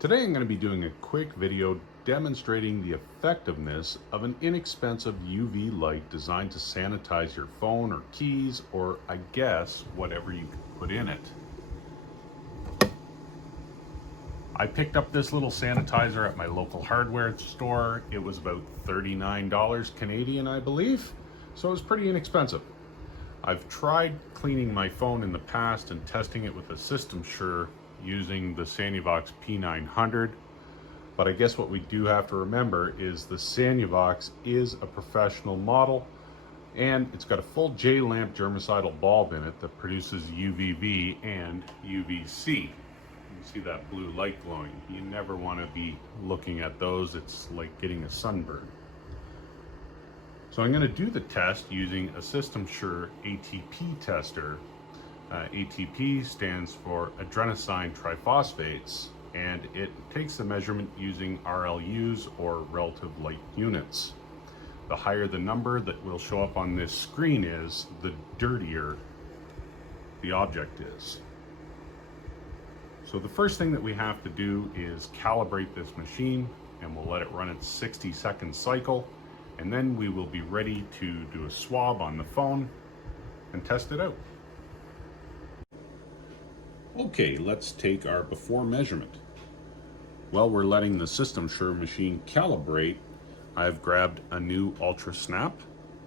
Today I'm going to be doing a quick video demonstrating the effectiveness of an inexpensive UV light designed to sanitize your phone or keys, or I guess whatever you can put in it. I picked up this little sanitizer at my local hardware store. It was about $39 Canadian, I believe, so it was pretty inexpensive. I've tried cleaning my phone in the past and testing it with a System Sure using the Sanuvox P900, but I guess what we do have to remember is the Sanuvox is a professional model, and it's got a full J-lamp germicidal bulb in it that produces UVB and UVC. You see that blue light glowing. You never want to be looking at those. It's like getting a sunburn. So I'm going to do the test using a System Sure ATP tester. ATP stands for adenosine triphosphates, and it takes the measurement using RLUs, or relative light units. The higher the number that will show up on this screen is, the dirtier the object is. So the first thing that we have to do is calibrate this machine, and we'll let it run its 60-second cycle, and then we will be ready to do a swab on the phone and test it out. Okay, let's take our before measurement. While we're letting the System Sure machine calibrate, I've grabbed a new Ultra Snap,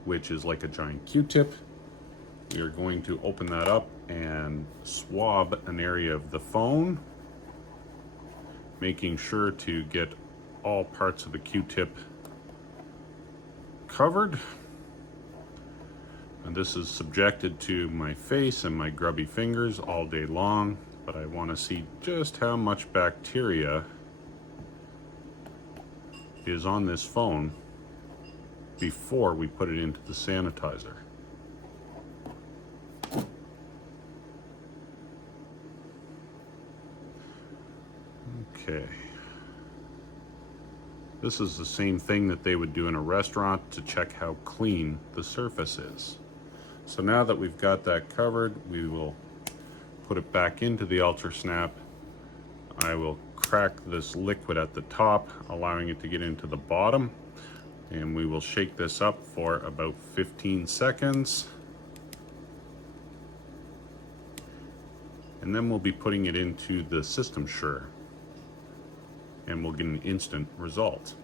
which is like a giant Q-tip. We are going to open that up and swab an area of the phone, making sure to get all parts of the Q-tip covered. And this is subjected to my face and my grubby fingers all day long, but I want to see just how much bacteria is on this phone before we put it into the sanitizer. Okay. This is the same thing that they would do in a restaurant to check how clean the surface is. So now that we've got that covered, we will put it back into the Ultra Snap. I will crack this liquid at the top, allowing it to get into the bottom, and we will shake this up for about 15 seconds. And then we'll be putting it into the System Sure, and we'll get an instant result.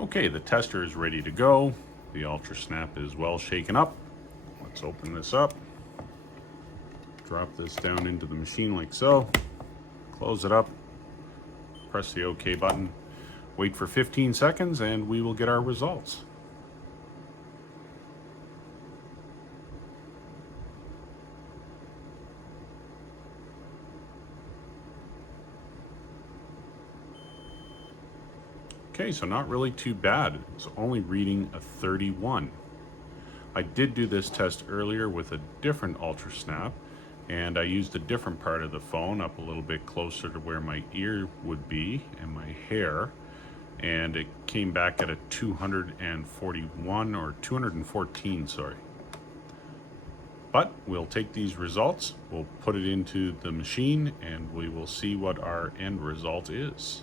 Okay, the tester is ready to go. The Ultra Snap is well shaken up. Let's open this up. Drop this down into the machine like so. Close it up. Press the OK button. Wait for 15 seconds and we will get our results. Okay, so not really too bad. It's only reading a 31. I did do this test earlier with a different Ultra Snap, and I used a different part of the phone up a little bit closer to where my ear would be and my hair, and it came back at a 241 or 214, sorry. But we'll take these results, we'll put it into the machine, and we will see what our end result is.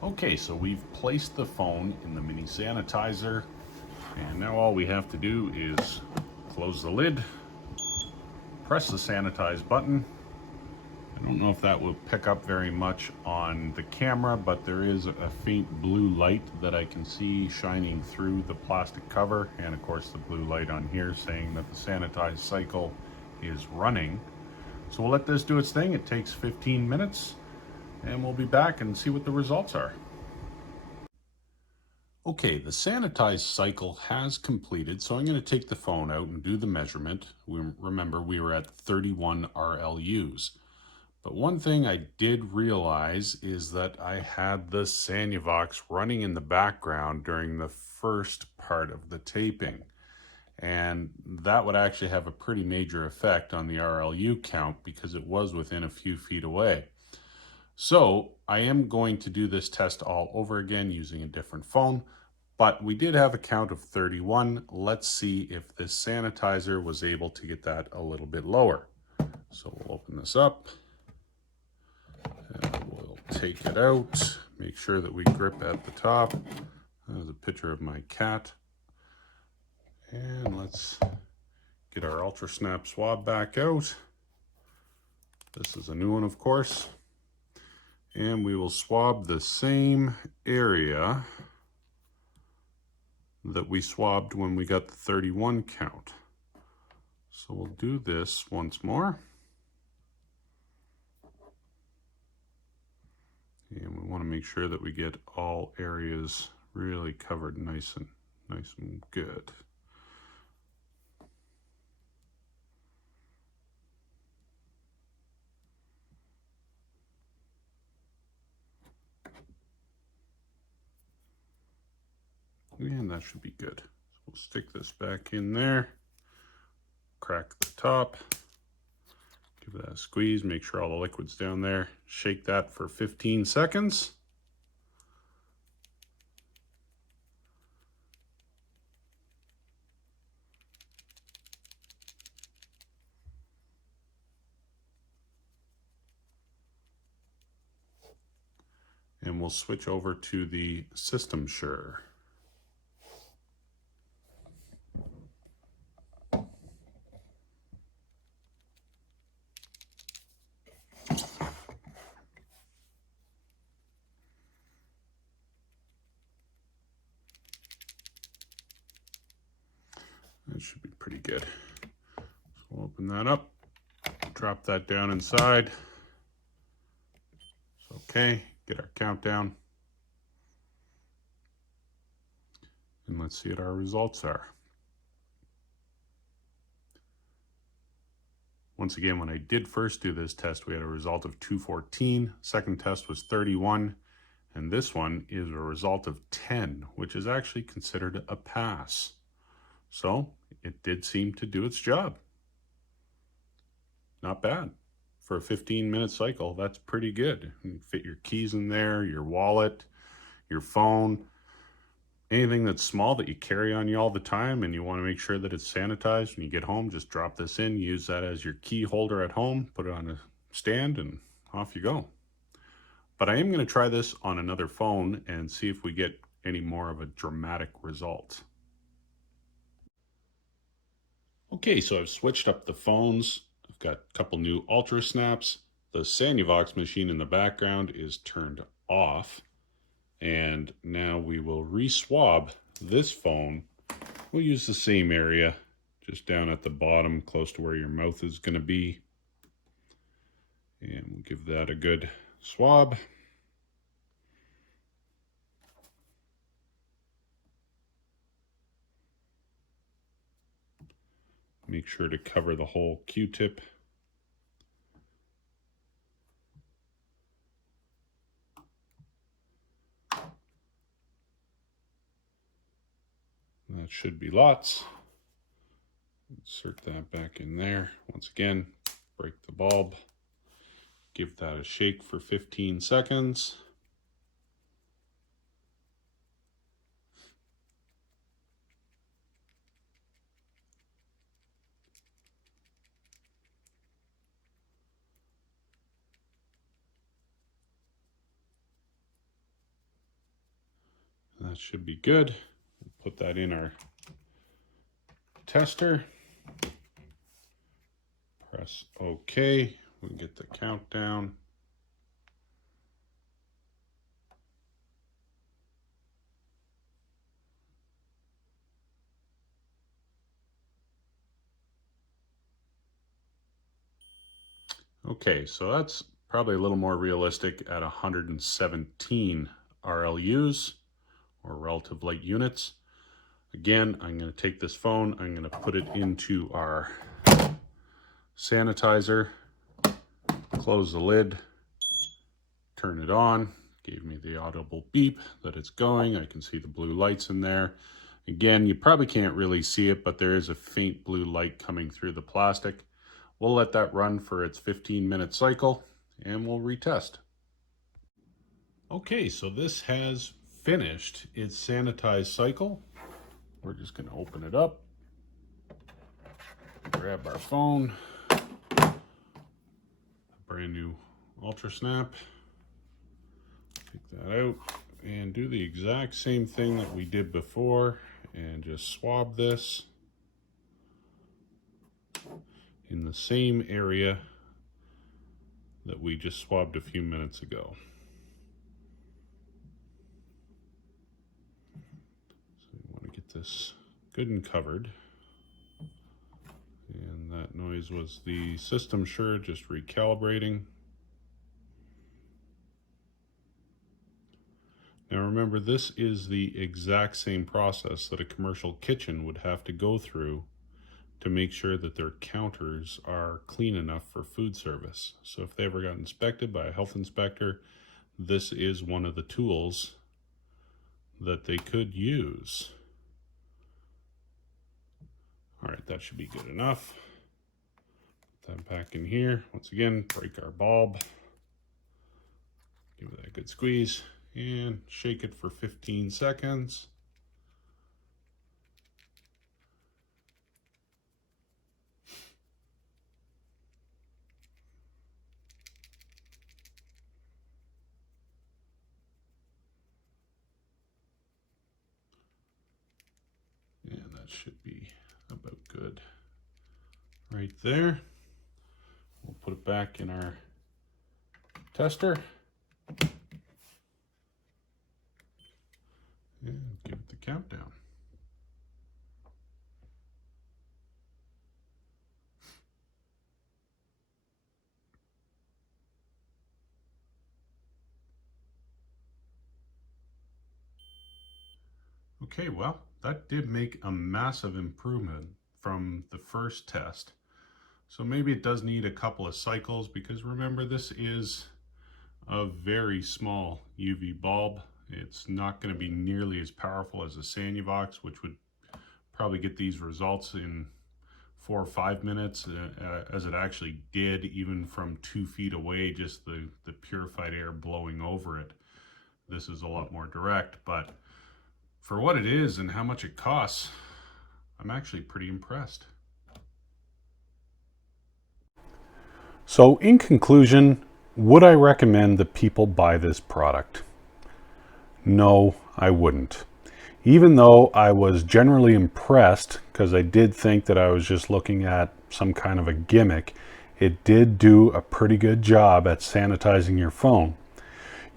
Okay, so we've placed the phone in the mini sanitizer, and now all we have to do is close the lid, press the sanitize button. I don't know if that will pick up very much on the camera, but there is a faint blue light that I can see shining through the plastic cover, and of course the blue light on here saying that the sanitize cycle is running. So we'll let this do its thing. It takes 15 minutes. And we'll be back and see what the results are. Okay, the sanitize cycle has completed, so I'm going to take the phone out and do the measurement. Remember, we were at 31 RLUs. But one thing I did realize is that I had the Sanuvox running in the background during the first part of the taping. And that would actually have a pretty major effect on the RLU count because it was within a few feet away. So I am going to do this test all over again using a different phone, But we did have a count of 31. Let's see if this sanitizer was able to get that a little bit lower. So we'll open this up and we'll take it out. Make sure that we grip at the top. There's a picture of my cat. And let's get our Ultra Snap swab back out. This is a new one, of course. And we will swab the same area that we swabbed when we got the 31 count. So we'll do this once more. And we want to make sure that we get all areas really covered nice and good. And that should be good. So we'll stick this back in there, crack the top, give that a squeeze, make sure all the liquid's down there, shake that for 15 seconds. And we'll switch over to the System Sure. That should be pretty good. So we'll open that up, drop that down inside. It's okay, get our countdown. And let's see what our results are. Once again, when I did first do this test, we had a result of 214. Second test was 31. And this one is a result of 10, which is actually considered a pass. So it did seem to do its job. Not bad. For a 15-minute cycle, that's pretty good. You can fit your keys in there, your wallet, your phone, anything that's small that you carry on you all the time and you want to make sure that it's sanitized when you get home. Just drop this in, use that as your key holder at home, put it on a stand, and off you go. But I am going to try this on another phone and see if we get any more of a dramatic result. Okay, so I've switched up the phones. I've got a couple new Ultra Snaps. The Sanuvox machine in the background is turned off. And now we will re-swab this phone. We'll use the same area, just down at the bottom, close to where your mouth is going to be. And we'll give that a good swab. Make sure to cover the whole Q-tip. That should be lots. Insert that back in there. Once again, break the bulb. Give that a shake for 15 seconds. That should be good. Put that in our tester. Press OK. We can get the countdown. Okay, so that's probably a little more realistic at 117 RLUs, or relative light units. Again, I'm going to take this phone, I'm going to put it into our sanitizer, close the lid, turn it on. Gave me the audible beep that it's going. I can see the blue lights in there. Again, you probably can't really see it, but there is a faint blue light coming through the plastic. We'll let that run for its 15-minute cycle and we'll retest. Okay, so this has finished its sanitized cycle. We're just going to open it up, grab our phone, brand new Ultra Snap, take that out, and do the exact same thing that we did before and just swab this in the same area that we just swabbed a few minutes ago. So we want to get this good and covered. And that noise was the system sure just recalibrating. Now remember, this is the exact same process that a commercial kitchen would have to go through to make sure that their counters are clean enough for food service. So if they ever got inspected by a health inspector, this is one of the tools that they could use. All right, that should be good enough. Put that back in here. Once again, break our bulb. Give it that good squeeze and shake it for 15 seconds. And that should be about good right there. We'll put it back in our tester and give it the countdown. Okay, well, that did make a massive improvement from the first test. So maybe it does need a couple of cycles, because remember, this is a very small UV bulb. It's not going to be nearly as powerful as a Sanuvox, which would probably get these results in 4 or 5 minutes, as it actually did even from 2 feet away, just the purified air blowing over it. This is a lot more direct, but for what it is and how much it costs, I'm actually pretty impressed. So in conclusion, would I recommend that people buy this product? No, I wouldn't. Even though I was generally impressed, because I did think that I was just looking at some kind of a gimmick, it did do a pretty good job at sanitizing your phone.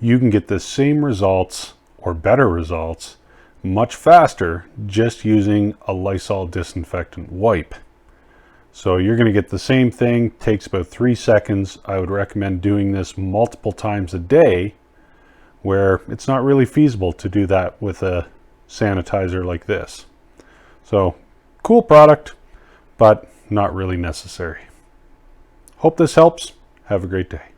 You can get the same results or better results much faster just using a Lysol disinfectant wipe. So you're going to get the same thing, takes about 3 seconds. I would recommend doing this multiple times a day, where it's not really feasible to do that with a sanitizer like this. So cool product, but not really necessary. Hope this helps. Have a great day.